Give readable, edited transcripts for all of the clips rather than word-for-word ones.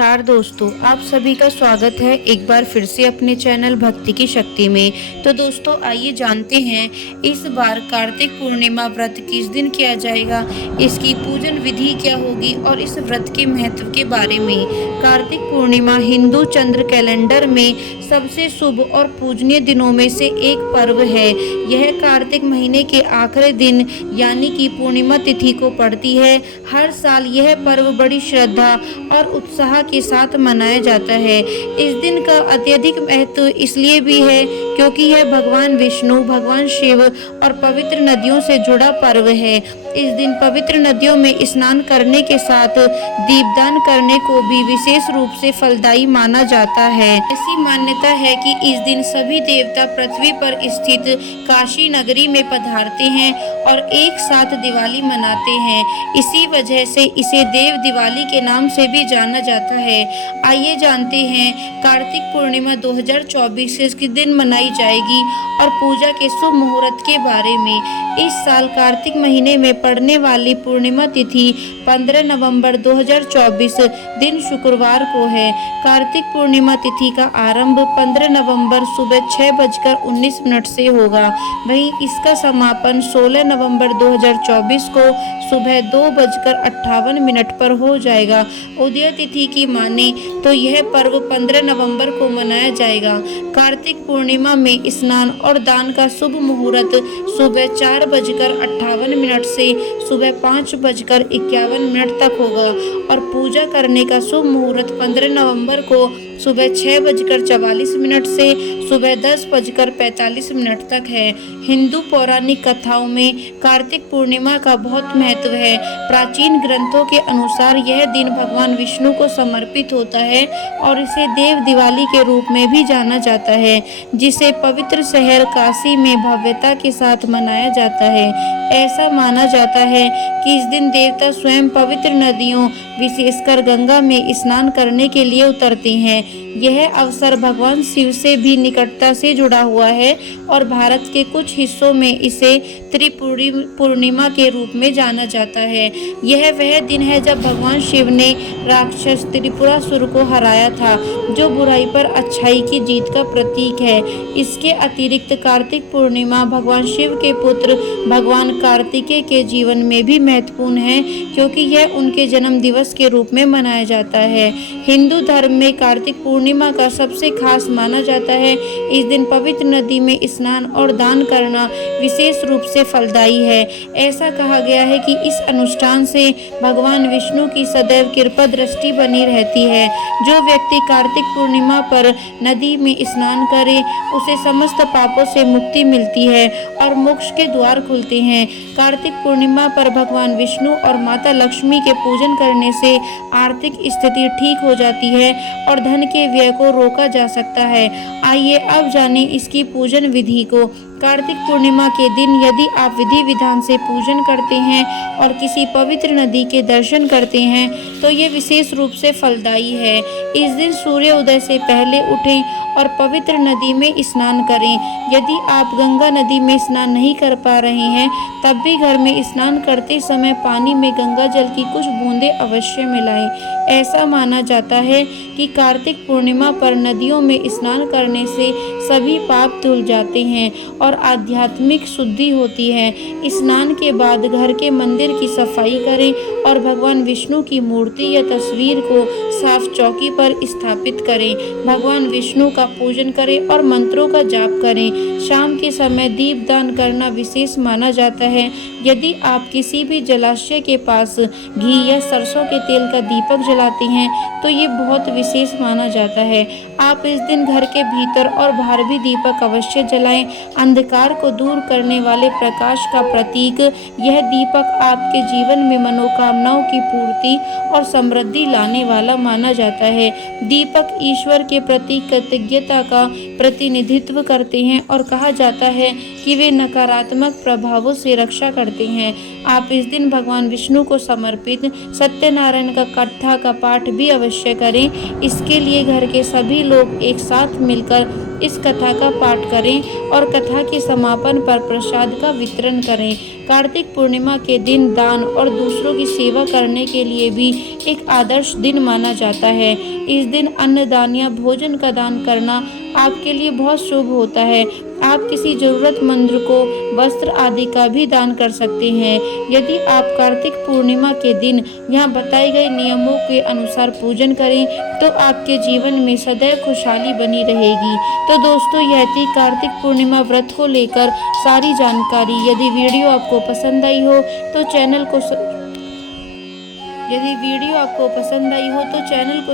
नमस्कार दोस्तों, आप सभी का स्वागत है एक बार फिर से अपने चैनल भक्ति की शक्ति में। तो दोस्तों आइए जानते हैं इस बार कार्तिक पूर्णिमा व्रत किस दिन किया जाएगा, इसकी पूजन विधि क्या होगी और इस व्रत के महत्व के बारे में। कार्तिक पूर्णिमा हिंदू चंद्र कैलेंडर में सबसे शुभ और पूजनीय दिनों में से एक पर्व है। यह कार्तिक महीने के आखिरी दिन यानी कि पूर्णिमा तिथि को पड़ती है। हर साल यह पर्व बड़ी श्रद्धा और उत्साह के साथ मनाया जाता है। इस दिन का अत्यधिक महत्व इसलिए भी है क्योंकि यह भगवान विष्णु, भगवान शिव और पवित्र नदियों से जुड़ा पर्व है। इस दिन पवित्र नदियों में स्नान करने के साथ दीपदान करने को भी विशेष रूप से फलदायी माना जाता है। ऐसी मान्यता है कि इस दिन सभी देवता पृथ्वी पर स्थित काशी नगरी में पधारते हैं और एक साथ दिवाली मनाते हैं। इसी वजह से इसे देव दिवाली के नाम से भी जाना जाता है। आइए जानते हैं कार्तिक पूर्णिमा 2024 किस दिन मनाई जाएगी और पूजा के शुभ मुहूर्त के बारे में। इस साल कार्तिक महीने में पड़ने वाली पूर्णिमा तिथि 15 नवंबर 2024 दिन शुक्रवार को है। कार्तिक पूर्णिमा तिथि का आरंभ 15 नवंबर सुबह 6:19 से होगा। वहीं इसका समापन 16 नवंबर 2024 को सुबह 2:58 पर हो जाएगा। उदय तिथि की माने तो यह पर्व 15 नवंबर को मनाया जाएगा। कार्तिक पूर्णिमा में स्नान और दान का शुभ मुहूर्त सुबह 4:58 से सुबह 5:51 तक होगा और पूजा करने का शुभ मुहूर्त 15 नवंबर को सुबह 6:44 से सुबह 10:45 तक है। हिंदू पौराणिक कथाओं में कार्तिक पूर्णिमा का बहुत महत्व है। प्राचीन ग्रंथों के अनुसार यह दिन भगवान विष्णु को समर्पित होता है और इसे देव दिवाली के रूप में भी जाना जाता है, जिसे पवित्र शहर काशी में भव्यता के साथ मनाया जाता है। ऐसा माना जाता है कि इस दिन देवता स्वयं पवित्र नदियों विशेषकर गंगा में स्नान करने के लिए उतरते हैं। यह अवसर भगवान शिव से भी निकटता से जुड़ा हुआ है और भारत के कुछ हिस्सों में इसे त्रिपुरी पूर्णिमा के रूप में जाना जाता है। यह वह दिन है जब भगवान शिव ने राक्षस त्रिपुरासुर को हराया था, जो बुराई पर अच्छाई की जीत का प्रतीक है। इसके अतिरिक्त कार्तिक पूर्णिमा भगवान शिव के पुत्र भगवान कार्तिकेय के जीवन में भी महत्वपूर्ण है, क्योंकि यह उनके जन्म दिवस के रूप में मनाया जाता है। हिंदू धर्म में कार्तिक पूर्णिमा का सबसे खास माना जाता है। इस दिन पवित्र नदी में स्नान और दान करना विशेष रूप से फलदायी है। ऐसा कहा गया है कि इस अनुष्ठान से भगवान विष्णु की सदैव कृपा दृष्टि बनी रहती है। जो व्यक्ति कार्तिक पूर्णिमा पर नदी में स्नान करे उसे समस्त पापों से मुक्ति मिलती है और मोक्ष के द्वार खुलते हैं। कार्तिक पूर्णिमा पर भगवान विष्णु और माता लक्ष्मी के पूजन करने से आर्थिक स्थिति ठीक हो जाती है और धन के व्यय को रोका जा सकता है। आइए अब जानें इसकी पूजन विधि को। कार्तिक पूर्णिमा के दिन यदि आप विधि विधान से पूजन करते हैं और किसी पवित्र नदी के दर्शन करते हैं तो ये विशेष रूप से फलदायी है। इस दिन सूर्य उदय से पहले उठें और पवित्र नदी में स्नान करें। यदि आप गंगा नदी में स्नान नहीं कर पा रहे हैं तब भी घर में स्नान करते समय पानी में गंगा जल की कुछ बूंदें अवश्य मिलाएं। ऐसा माना जाता है कि कार्तिक पूर्णिमा पर नदियों में स्नान करने से सभी पाप धुल जाते हैं और आध्यात्मिक शुद्धि होती है। स्नान के बाद घर के मंदिर की सफाई करें और भगवान विष्णु की मूर्ति या तस्वीर को साफ चौकी पर स्थापित करें। भगवान विष्णु का पूजन करें और मंत्रों का जाप करें। शाम के समय दीपदान करना विशेष माना जाता है। यदि आप किसी भी जलाशय के पास घी या सरसों के तेल का दीपक जलाते हैं तो ये बहुत विशेष माना जाता है। आप इस दिन घर के भीतर और बाहर भी दीपक अवश्य जलाएं। अंधकार को दूर करने वाले प्रकाश का प्रतीक यह दीपक आपके जीवन में मनोकामनाओं की पूर्ति और समृद्धि लाने वाला माना जाता है। दीपक ईश्वर के प्रति कृतज्ञता का प्रतिनिधित्व करते हैं और कहा जाता है कि वे नकारात्मक प्रभावों से रक्षा करते हैं। आप इस दिन भगवान विष्णु को समर्पित सत्यनारायण का कथा का पाठ भी अवश्य करें। इसके लिए घर के सभी लोग एक साथ मिलकर इस कथा का पाठ करें और कथा के समापन पर प्रसाद का वितरण करें। कार्तिक पूर्णिमा के दिन दान और दूसरों की सेवा करने के लिए भी एक आदर्श दिन माना जाता है। इस दिन अन्नदान या भोजन का दान करना आपके लिए बहुत शुभ होता है। आप किसी जरूरतमंद को वस्त्र आदि का भी दान कर सकते हैं। यदि आप कार्तिक पूर्णिमा के दिन यहाँ बताए गए नियमों के अनुसार पूजन करें तो आपके जीवन में सदैव खुशहाली बनी रहेगी। तो दोस्तों, यह थी कार्तिक पूर्णिमा व्रत को लेकर सारी जानकारी। यदि वीडियो आपको पसंद आई हो तो चैनल को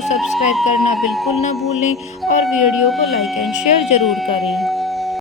सब्सक्राइब करना बिल्कुल न भूलें और वीडियो को लाइक एंड शेयर जरूर करें।